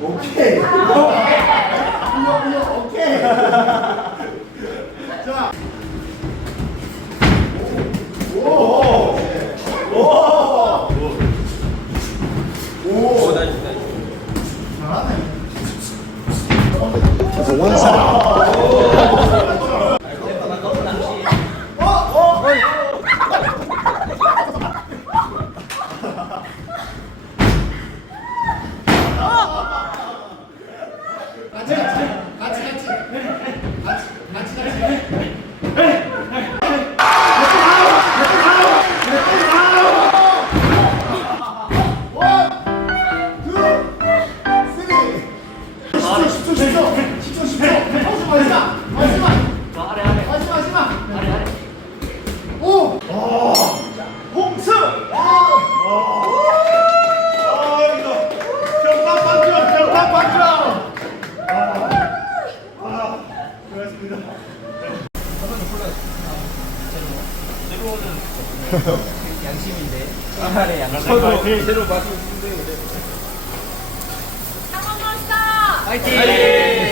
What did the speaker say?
오케이. 이거 이거 오케이. 자. 오. 오. 오. 오. 잘하네. 같이 10초, 10초, 10초. 10초, 10초. 마지막, 마지막. 마지막. 아래 아래 마지막, 마지막. 아래 아래 오! 아! 아, 경남 반점, 경남 반점! 아. 양심인데 아래 양심 제로 마시고 있는데 Fighting!